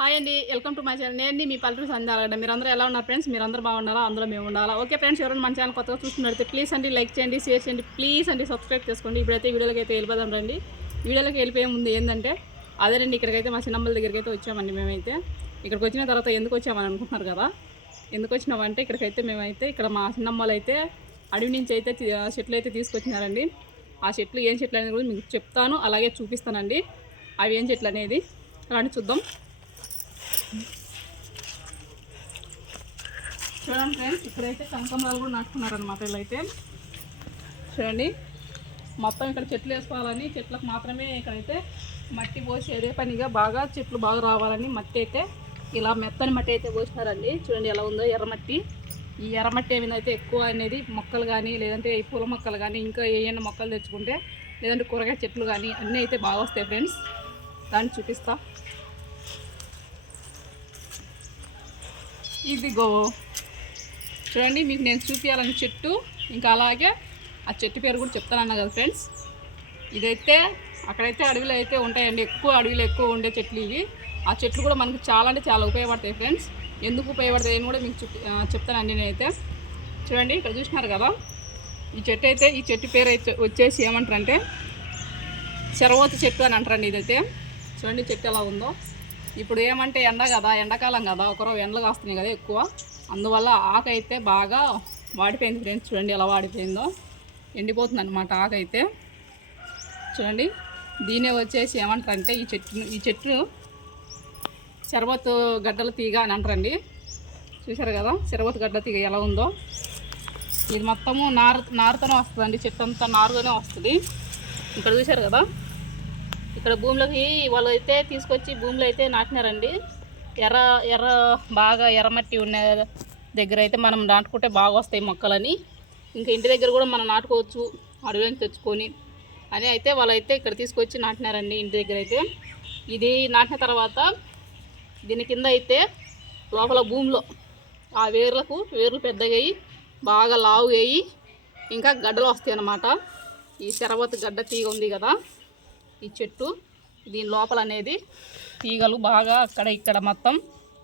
Hi అండి welcome to my channel. నేను మీ పల్లెటూరు మీరు మీరందరూ ఎలా ఉన్నారు ఫ్రెండ్స్? మీరందరూ బాగుండాలా అందులో మేము ఉండాలా? ఓకే ఫ్రెండ్స్ ఎవరైనా మన ఛానల్ కొత్తగా చూస్తున్నట్టు ప్లీజ్ అండి లైక్ చేయండి షేర్ చేయండి ప్లీజ్ అండి సబ్స్క్రైబ్ చేసుకోండి. ఇప్పుడైతే వీడియోలోకి అయితే వెళ్ళిపోదాం రండి. వీడియోలోకి వెళ్ళిపోయే ముందు ఏంటంటే అదేనండి ఇక్కడికైతే మా చిన్నమ్మల దగ్గరికి అయితే వచ్చామండి మేమైతే. ఇక్కడికి వచ్చిన తర్వాత ఎందుకు వచ్చామని అనుకుంటున్నారు కదా? ఎందుకు వచ్చినామంటే ఇక్కడికైతే మేమైతే ఇక్కడ మా చిన్నమ్మలు అయితే అడవి నుంచి అయితే ఆ చెట్లు అయితే తీసుకొచ్చినారండి. ఆ చెట్లు ఏం చెట్లు అనేది కూడా మీకు చెప్తాను అలాగే చూపిస్తానండి. అవి ఏం చెట్లు అనేది? రండి చూద్దాం. చూడండి ఫ్రెండ్స్ ఇక్కడైతే కనకంబరాలు కూడా నాటుకున్నారనమాట వీళ్ళైతే చూడండి మొత్తం ఇక్కడ చెట్లు వేసుకోవాలని చెట్లకు మాత్రమే ఇక్కడైతే మట్టి పోసి అదే పనిగా బాగా చెట్లు బాగా రావాలని మట్టి అయితే ఇలా మెత్తని మట్టి అయితే పోసినారండి. చూడండి ఎలా ఉందో ఎర్రమట్టి ఈ ఎర్రమట్టి ఏమైనా ఎక్కువ అనేది మొక్కలు కానీ లేదంటే ఈ పూల మొక్కలు కానీ ఇంకా ఏమైనా మొక్కలు తెచ్చుకుంటే లేదంటే కూరగాయ చెట్లు కానీ అన్నీ అయితే బాగా వస్తాయి ఫ్రెండ్స్. దాన్ని చూపిస్తాను ఇదిగో. చూడండి మీకు నేను చూపించాలని చెట్టు ఇంకా అలాగే ఆ చెట్టు పేరు కూడా చెప్తానన్నా కదా ఫ్రెండ్స్. ఇదైతే అక్కడైతే అడవిలో అయితే ఉంటాయండి ఎక్కువ అడవిలో ఎక్కువ ఉండే చెట్లు ఇవి. ఆ చెట్లు కూడా మనకు చాలా అంటే చాలా ఉపయోగపడతాయి ఫ్రెండ్స్. ఎందుకు ఉపయోగపడతాయి అని కూడా మీకు చెప్తానండి నేనైతే. చూడండి ఇక్కడ చూసినారు కదా? ఈ చెట్టు అయితే ఈ చెట్టు పేరు అయితే వచ్చేసి ఏమంటారంటే శరవోతి చెట్టు అని అంటారండి ఇదైతే. చూడండి చెట్టు ఎలా ఉందో. ఇప్పుడు ఏమంటే ఎండ కదా ఎండాకాలం కదా ఒకరో ఎండలు కాస్తున్నాయి కదా ఎక్కువ. అందువల్ల ఆకు అయితే బాగా వాడిపోయింది ఫ్రెండ్స్. చూడండి ఎలా వాడిపోయిందో. ఎండిపోతుంది అనమాట ఆకు అయితే. చూడండి దీనే వచ్చేసి ఏమంటారంటే ఈ చెట్టు ఈ చెట్టు శరబత్ గడ్డల తీగ అని అంటారండి. చూసారు కదా శరబత్ గడ్డ తీగ ఎలా ఉందో. ఇది మొత్తము నారు నారుతోనే వస్తుందండి చెట్టు అంతా నారుతోనే వస్తుంది. ఇక్కడ చూసారు కదా ఇక్కడ భూమిలోకి వాళ్ళు అయితే తీసుకొచ్చి భూమిలో అయితే నాటినారండి. ఎర్ర ఎర్ర బాగా ఎర్రమట్టి ఉన్న దగ్గర అయితే మనం నాటుకుంటే బాగా వస్తాయి మొక్కలని. ఇంకా ఇంటి దగ్గర కూడా మనం నాటుకోవచ్చు అడవిలోని తెచ్చుకొని. అని అయితే వాళ్ళైతే ఇక్కడ తీసుకొచ్చి నాటినారండి ఇంటి దగ్గర అయితే ఇది నాటిన తర్వాత దీని కింద అయితే లోపల భూమిలో ఆ వేర్లకు వేర్లు పెద్దగా బాగా లావు అయ్యి ఇంకా గడ్డలు వస్తాయి అన్నమాట ఈ శరవత్ గడ్డ తీగ ఉంది కదా ఈ చెట్టు దీని లోపల అనేది తీగలు బాగా అక్కడ ఇక్కడ మొత్తం.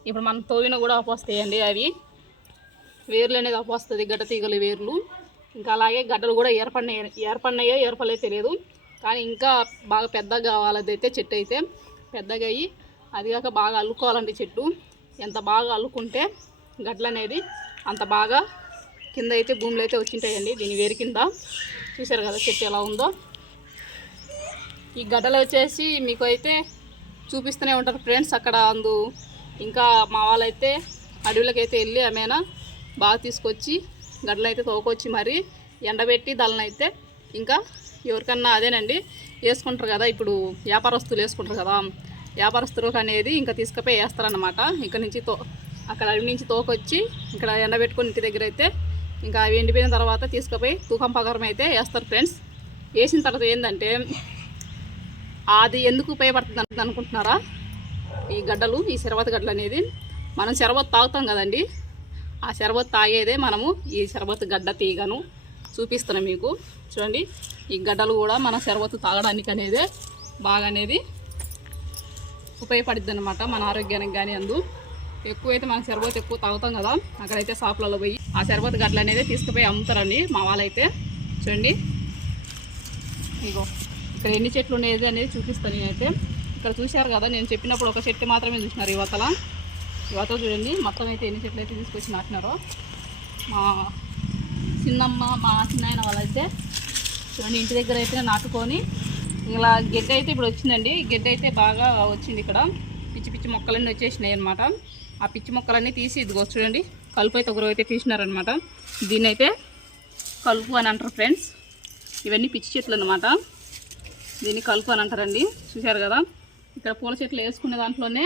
ఇప్పుడు మనం తోవిన కూడా అపోస్తాయండి అవి. వేర్లు అనేది అపోస్తుంది గడ్డ తీగలు వేర్లు. ఇంకా అలాగే గడ్డలు కూడా ఏర్పడినాయి ఏర్పడినాయో ఏర్పడలేదు తెలియదు. కానీ ఇంకా బాగా పెద్దగా కావాలదైతే చెట్టు అయితే పెద్దగా అయ్యి అది కాక బాగా అల్లుకోవాలండి చెట్టు. ఎంత బాగా అల్లుకుంటే గడ్డలు అనేది అంత బాగా కింద అయితే భూమిలో అయితే వచ్చింటాయండి. దీని వేరు కింద. చూసారు కదా చెట్టు ఎలా ఉందో? ఈ గడ్డలు వచ్చేసి మీకు అయితే చూపిస్తూనే ఉంటారు ఫ్రెండ్స్ అక్కడ అందు. ఇంకా మా వాళ్ళైతే అడవిలోకి అయితే వెళ్ళి ఆమెనా బాగా తీసుకొచ్చి గడ్డలు అయితే తోకొచ్చి మరి ఎండబెట్టి దానిని అయితే ఇంకా ఎవరికన్నా అదేనండి వేసుకుంటారు కదా ఇప్పుడు వ్యాపారస్తులు వేసుకుంటారు కదా వ్యాపారస్తులకు అనేది ఇంకా తీసుకుపోయి వేస్తారనమాట ఇక్కడ నుంచి తో అక్కడ అడవి నుంచి తోకొచ్చి ఇక్కడ ఎండబెట్టుకొని ఇంటి దగ్గర అయితే ఇంకా అవి ఎండిపోయిన తర్వాత తీసుకుపోయి తూకం పగరం అయితే వేస్తారు ఫ్రెండ్స్. వేసిన తర్వాత ఏంటంటే అది ఎందుకు ఉపయోగపడుతుంది అనుకుంటున్నారా? ఈ గడ్డలు ఈ శరబత్ గడ్డలు అనేది మనం శరబత్ తాగుతాం కదండి. ఆ శరబత్ తాగేదే మనము ఈ శరబత్ గడ్డ తీగను చూపిస్తున్నాం మీకు. చూడండి ఈ గడ్డలు కూడా మన శరబత్ తాగడానికి అనేది బాగా అనేది ఉపయోగపడుద్ది అనమాట మన ఆరోగ్యానికి కానీ అందు. ఎక్కువైతే మనం శరబత్ ఎక్కువ తాగుతాం కదా అక్కడైతే షాపులలో పోయి ఆ శరబత్ గడ్డలు అనేది తీసుకుపోయి అమ్ముతారండి మా వాళ్ళైతే. చూడండి. ఇగో. ఇక్కడ ఎన్ని చెట్లు ఉన్నాయి అనేది చూపిస్తాను నేనైతే. ఇక్కడ చూశారు కదా నేను చెప్పినప్పుడు ఒక చెట్టు మాత్రమే చూసినారు యువతల యువతల చూడండి మొత్తం అయితే ఎన్ని చెట్లు అయితే తీసుకొచ్చి నాటినారో. మా చిన్నమ్మ మా చిన్నాయన వాళ్ళైతే చూడండి ఇంటి దగ్గర అయితే నాటుకొని ఇలా గెడ్డ అయితే ఇప్పుడు వచ్చిందండి. గెడ్డ అయితే బాగా వచ్చింది ఇక్కడ. పిచ్చి పిచ్చి మొక్కలన్నీ వచ్చేసినాయి అనమాట ఆ పిచ్చి మొక్కలన్నీ తీసి ఇదిగో చూడండి కలుపు అయితే ఒకరు అయితే తీసినారనమాట దీన్నైతే కలుపు అని అంటారు ఫ్రెండ్స్. ఇవన్నీ పిచ్చి చెట్లు అనమాట దీన్ని కలుపు అని అంటారండి. చూశారు కదా? ఇక్కడ పూల చెట్లు వేసుకునే దాంట్లోనే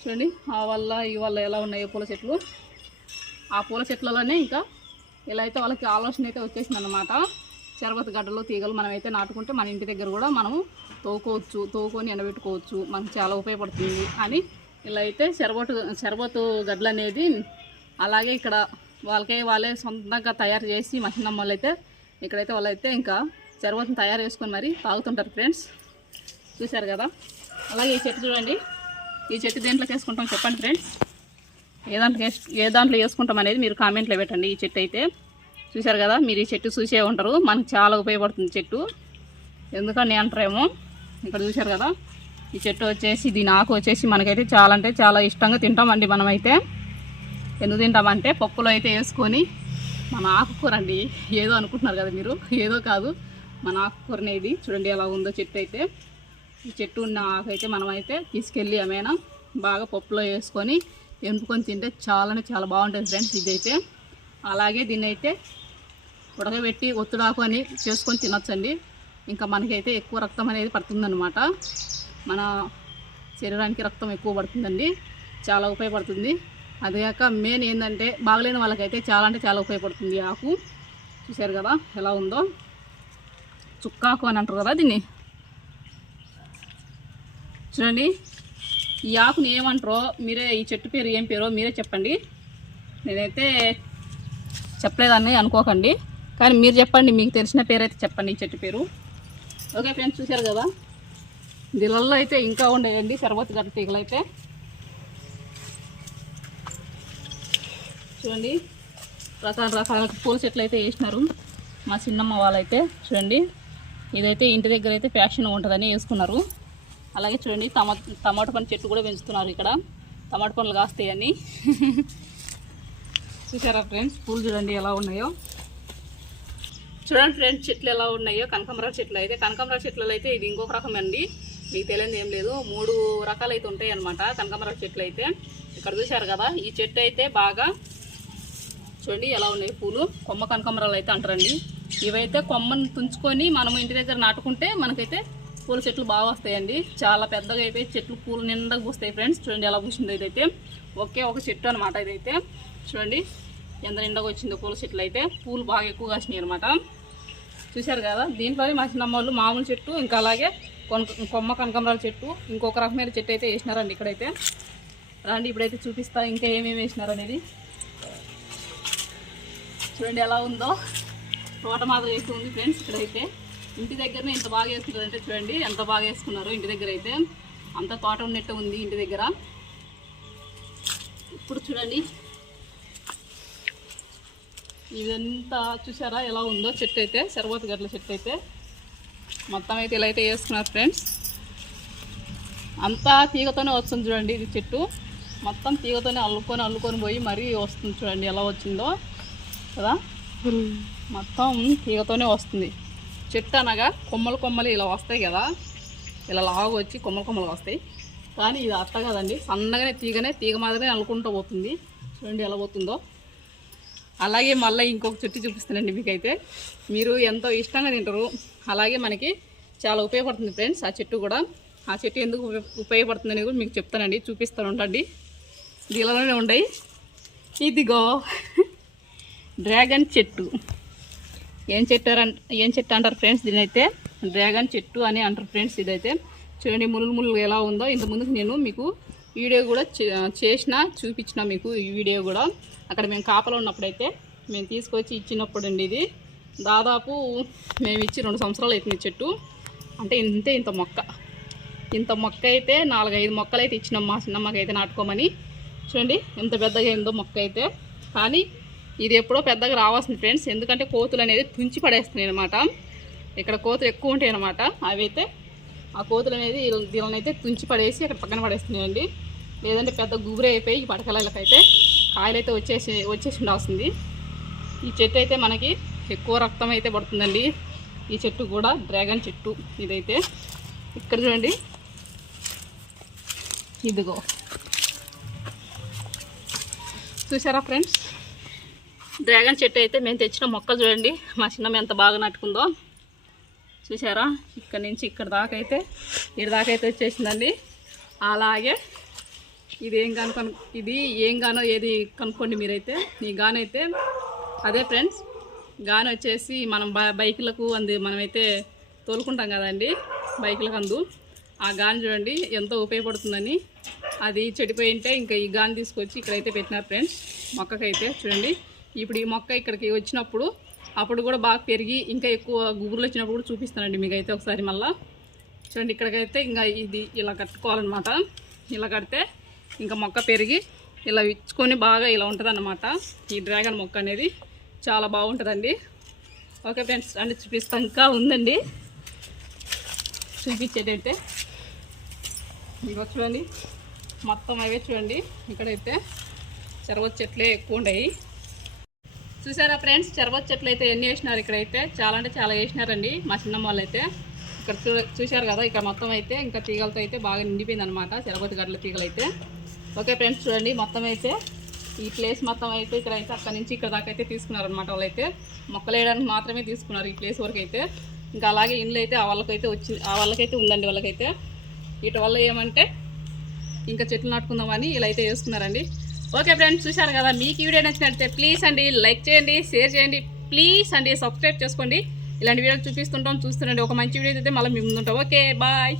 చూడండి ఆ వల్ల ఈ వల్ల ఎలా ఉన్నాయో పూల చెట్లు? ఆ పూల చెట్లలోనే ఇంకా ఇలా అయితే వాళ్ళకి ఆలోచన అయితే వచ్చేసింది అనమాట శరబత్ గడ్డలు తీగలు మనం అయితే నాటుకుంటే మన ఇంటి దగ్గర కూడా మనము తోకోవచ్చు తోకొని ఎండబెట్టుకోవచ్చు. మనకు చాలా ఉపయోగపడుతుంది అని ఇలా అయితే శరబతు శరబతు గడ్డలు అనేది అలాగే ఇక్కడ వాళ్ళకే వాళ్ళే సొంతంగా తయారు చేసి మా చిన్నమ్మ అయితే ఇక్కడైతే వాళ్ళైతే ఇంకా శరబత్ని తయారు చేసుకొని మరి తాగుతుంటారు ఫ్రెండ్స్. చూశారు కదా? అలాగే ఈ చెట్టు చూడండి. ఈ చెట్టు దేంట్లోకి వేసుకుంటాం చెప్పండి ఫ్రెండ్స్? ఏ దాంట్లో ఏ దాంట్లో వేసుకుంటాం అనేది మీరు కామెంట్లో పెట్టండి ఈ చెట్టు అయితే. చూశారు కదా? మీరు ఈ చెట్టు చూసే ఉంటారు. మనకు చాలా ఉపయోగపడుతుంది చెట్టు. ఎందుకని అంటారేమో? ఇక్కడ చూశారు కదా? ఈ చెట్టు వచ్చేసి దీని ఆకు వచ్చేసి మనకైతే చాలా అంటే చాలా ఇష్టంగా తింటామండి మనమైతే. ఎందుకు తింటామంటే పప్పులో అయితే వేసుకొని మన ఆకుకూరండి ఏదో అనుకుంటున్నారు కదా మీరు? ఏదో కాదు. మన ఆకుకూరనే ఇది చూడండి ఎలా ఉందో చెట్టు అయితే. ఈ చెట్టు ఉన్న ఆకు అయితే మనమైతే తీసుకెళ్ళి ఏమైనా బాగా పప్పులో వేసుకొని ఎంపుకొని తింటే చాలా అంటే చాలా బాగుంటుంది ఫ్రెండ్స్ ఇదైతే. అలాగే దీన్ని అయితే ఉడకబెట్టి ఒత్తుడాకు అని చేసుకొని తినొచ్చండి. ఇంకా మనకైతే ఎక్కువ రక్తం అనేది పడుతుందన్నమాట. మన శరీరానికి రక్తం ఎక్కువ పడుతుందండి. చాలా ఉపయోగపడుతుంది. అదిగాక మెయిన్ ఏంటంటే బాగలేని వాళ్ళకైతే చాలా అంటే చాలా ఉపయోగపడుతుంది ఆకు. చూశారు కదా ఎలా ఉందో? చుక్కాకు అని అంటారు కదా దీన్ని. చూడండి ఈ ఆకుని ఏమంటారో మీరే ఈ చెట్టు పేరు ఏం పేరో మీరే చెప్పండి. నేనైతే చెప్పలేదని అనుకోకండి. కానీ మీరు చెప్పండి మీకు తెలిసిన పేరు అయితే చెప్పండి ఈ చెట్టు పేరు. ఓకే ఫ్రెండ్స్ చూశారు కదా? దీనిలో అయితే ఇంకా ఉండేయండి సర్వత్ గడ్డ తీగలు అయితే. చూడండి రకాల రకాల పూల చెట్లు అయితే వేసినారు మా చిన్నమ్మ వాళ్ళైతే. చూడండి ఇదైతే ఇంటి దగ్గర అయితే ఫ్యాషన్ ఉంటుందని వేసుకున్నారు. అలాగే చూడండి టమా టమాటో పండు చెట్టు కూడా పెంచుతున్నారు ఇక్కడ. టమాటో పండ్లు కాస్తాయని. చూసారా ఫ్రెండ్స్ పూలు చూడండి ఎలా ఉన్నాయో. చూడండి ఫ్రెండ్స్ చెట్లు ఎలా ఉన్నాయో. కనకాంబరాల చెట్లు అయితే కనకాంబరాల చెట్లలో అయితే ఇది ఇంకొక రకం అండి మీకు తెలియదు ఏం లేదు. మూడు రకాలు అయితే ఉంటాయి అనమాట కనకాంబరాల చెట్లు అయితే ఇక్కడ చూశారు కదా ఈ చెట్టు అయితే బాగా చూడండి ఎలా ఉన్నాయి పూలు. కొమ్మ కనకమరాలు అయితే అంటారండి. ఇవైతే కొమ్మను తుంచుకొని మనం ఇంటి దగ్గర నాటుకుంటే మనకైతే పూల చెట్లు బాగా వస్తాయండి. చాలా పెద్దగా అయిపోయి చెట్లు పూలు నిండా పూస్తాయి ఫ్రెండ్స్. చూడండి ఎలా పూసిందో ఇదైతే. ఒకే ఒక చెట్టు అనమాట ఇదైతే. చూడండి ఎంత నిండగా వచ్చిందో పూల చెట్లు అయితే. పూలు బాగా ఎక్కువగా వచ్చినాయి అనమాట చూశారు కదా దీంట్లోనే మా చిన్నమ్మ వాళ్ళు మామూలు చెట్టు ఇంకా అలాగే కొమ్మ కనకమరాల చెట్టు ఇంకొక రకమైన చెట్టు అయితే వేసినారండి ఇక్కడైతే. రండి ఇప్పుడైతే చూపిస్తా ఇంకా ఏమేమి వేసినారు అనేది చూడండి ఎలా ఉందో. తోట మాదిరి వేసి ఉంది ఫ్రెండ్స్ ఇక్కడైతే. ఇంటి దగ్గరనే ఇంత బాగా వేసుకున్నారంటే చూడండి ఎంత బాగా వేసుకున్నారు ఇంటి దగ్గర అయితే. అంత తోట ఉన్నట్టు ఉంది ఇంటి దగ్గర. ఇప్పుడు చూడండి. ఇదంతా చూసారా ఎలా ఉందో? చెట్టు అయితే సర్వత గట్ల చెట్టు అయితే. మొత్తం అయితే ఇలా అయితే వేసుకున్నారు ఫ్రెండ్స్. అంతా తీగతోనే వస్తుంది చూడండి ఇది చెట్టు. మొత్తం తీగతోనే అల్లుకొని అల్లుకొని పోయి మరీ వస్తుంది చూడండి ఎలా వచ్చిందో. కదా? మొత్తం తీగతోనే వస్తుంది. చెట్టు అనగా కొమ్మలు కొమ్మలు ఇలా వస్తాయి కదా? ఇలా లాగొచ్చి వచ్చి కొమ్మలు కొమ్మలు వస్తాయి. కానీ ఇది అట్ట కదండి. సన్నగానే తీగనే తీగ మాదిరినే అల్లుకుంటూ పోతుంది. చూడండి ఎలా పోతుందో. అలాగే మళ్ళీ ఇంకొక చెట్టు చూపిస్తానండి మీకైతే. మీరు ఎంతో ఇష్టంగా తింటారు. అలాగే మనకి చాలా ఉపయోగపడుతుంది ఫ్రెండ్స్ ఆ చెట్టు కూడా. ఆ చెట్టు ఎందుకు ఉపయోగపడుతుందని ఉపయోగపడుతుంది కూడా మీకు చెప్తానండి. చూపిస్తాను ఉండండి. దీనిలోనే ఉండయి. ఇదిగో. డ్రాగన్ చెట్టు. ఏం చెట్టు ఏం చెట్టు అంటారు ఫ్రెండ్స్ దీనైతే అయితే డ్రాగన్ చెట్టు అని అంటారు ఫ్రెండ్స్ ఇదైతే. చూడండి ముళ్ళు ముళ్ళు ఎలా ఉందో. ఇంతకుముందుకు నేను మీకు వీడియో కూడా చే- చేసిన చూపించిన మీకు ఈ వీడియో కూడా. అక్కడ మేము కాపలో ఉన్నప్పుడైతే మేము తీసుకొచ్చి ఇచ్చినప్పుడు అండి ఇది. దాదాపు మేము ఇచ్చి రెండు సంవత్సరాలు అవుతుంది చెట్టు. అంటే ఇంతే ఇంత మొక్క. ఇంత మొక్క అయితే నాలుగైదు మొక్కలు అయితే ఇచ్చినాం మా చిన్నమ్మకి అయితే నాటుకోమని. చూడండి ఎంత పెద్దగా అయిందో మొక్క అయితే. కానీ ఇది ఎప్పుడో పెద్దగా రావాల్సింది ఫ్రెండ్స్ ఎందుకంటే కోతులు అనేది తుంచి పడేస్తున్నాయి అనమాట ఇక్కడ కోతులు ఎక్కువ ఉంటాయి అనమాట అవి అయితే ఆ కోతులు అనేది దీనిని అయితే తుంచి పడేసి అక్కడ పక్కన పడేస్తున్నాయండి. లేదంటే పెద్ద గుబురే అయిపోయి ఈ పడకలకైతే కాయలు అయితే వచ్చేసి వచ్చేసి ఉండాల్సింది. ఈ చెట్టు అయితే మనకి ఎక్కువ రక్తం అయితే పడుతుందండి. ఈ చెట్టు కూడా డ్రాగన్ చెట్టు ఇదైతే. ఇక్కడ చూడండి. ఇదిగో. చూసారా ఫ్రెండ్స్ డ్రాగన్ చెట్టు అయితే మేము తెచ్చిన మొక్క చూడండి. మా చిన్నమ్మ ఎంత బాగా నాటుకుందో. చూసారా? ఇక్కడ నుంచి ఇక్కడ దాకా అయితే ఇక్కడ దాకా అయితే వచ్చేసిందండి. అలాగే ఇది ఏం గాను కను ఇది ఏం గానో ఏది కనుక్కోండి మీరైతే. ఈ గానైతే అదే ఫ్రెండ్స్ గాను వచ్చేసి మనం బై బైకులకు అంది మనమైతే తోలుకుంటాం కదండి బైకులకు అందు. ఆ గాను చూడండి ఎంతో ఉపయోగపడుతుందని. అది చెడిపోయి ఉంటే ఇంకా ఈ గాను తీసుకొచ్చి ఇక్కడైతే పెట్టినారు ఫ్రెండ్స్ మొక్కకైతే చూడండి. ఇప్పుడు ఈ మొక్క ఇక్కడికి వచ్చినప్పుడు అప్పుడు కూడా బాగా పెరిగి ఇంకా ఎక్కువ గుబుర్లు వచ్చినప్పుడు కూడా చూపిస్తానండి మీకైతే ఒకసారి మళ్ళా. చూడండి ఇక్కడికైతే ఇంకా ఇది ఇలా కట్టుకోవాలన్నమాట. ఇలా కడితే ఇంకా మొక్క పెరిగి ఇలా ఇచ్చుకొని బాగా ఇలా ఉంటుంది ఈ డ్రాగన్ మొక్క అనేది చాలా బాగుంటుందండి. ఓకే ఫ్రెండ్స్ అండి చూపిస్తా. ఇంకా ఉందండి. చూపించేటైతే ఇగో చూడండి మొత్తం అవే చూడండి. ఇక్కడైతే చెరవ చెట్లే ఎక్కువ ఉండయి. చూసారా ఫ్రెండ్స్ చెరవత్ చెట్లు అయితే ఎన్ని వేసినారు ఇక్కడైతే? చాలా అంటే చాలా వేసినారండి మా చిన్నమ్మ వాళ్ళు అయితే. ఇక్కడ చూ చూశారు కదా ఇక్కడ మొత్తం అయితే ఇంకా తీగలతో అయితే బాగా నిండిపోయింది అనమాట చెరవతి గడ్డల తీగలు అయితే ఓకే ఫ్రెండ్స్ చూడండి మొత్తం అయితే ఈ ప్లేస్ మొత్తం అయితే ఇక్కడ అయితే అక్కడ నుంచి ఇక్కడ దాకా అయితే తీసుకున్నారనమాట వాళ్ళైతే. మొక్కలు వేయడానికి మాత్రమే తీసుకున్నారు ఈ ప్లేస్ వరకు అయితే. ఇంకా అలాగే ఇండ్లు అయితే ఆ వాళ్ళకైతే వచ్చి ఆ వాళ్ళకైతే ఉందండి వాళ్ళకైతే. వీటి వల్ల ఏమంటే ఇంకా చెట్లు నాటుకుందామని ఇలా అయితే వేస్తున్నారండి. ఓకే ఫ్రెండ్స్ చూశారు కదా? మీకు ఈ వీడియో నచ్చినట్లయితే ప్లీజ్ అండి లైక్ చేయండి షేర్ చేయండి ప్లీజ్ అండి సబ్స్క్రైబ్ చేసుకోండి. ఇలాంటి వీడియోలు చూపిస్తుంటాం చూస్తుండండి. ఒక మంచి వీడియో అయితే మళ్ళీ మీ ఉంటాం ఓకే బాయ్.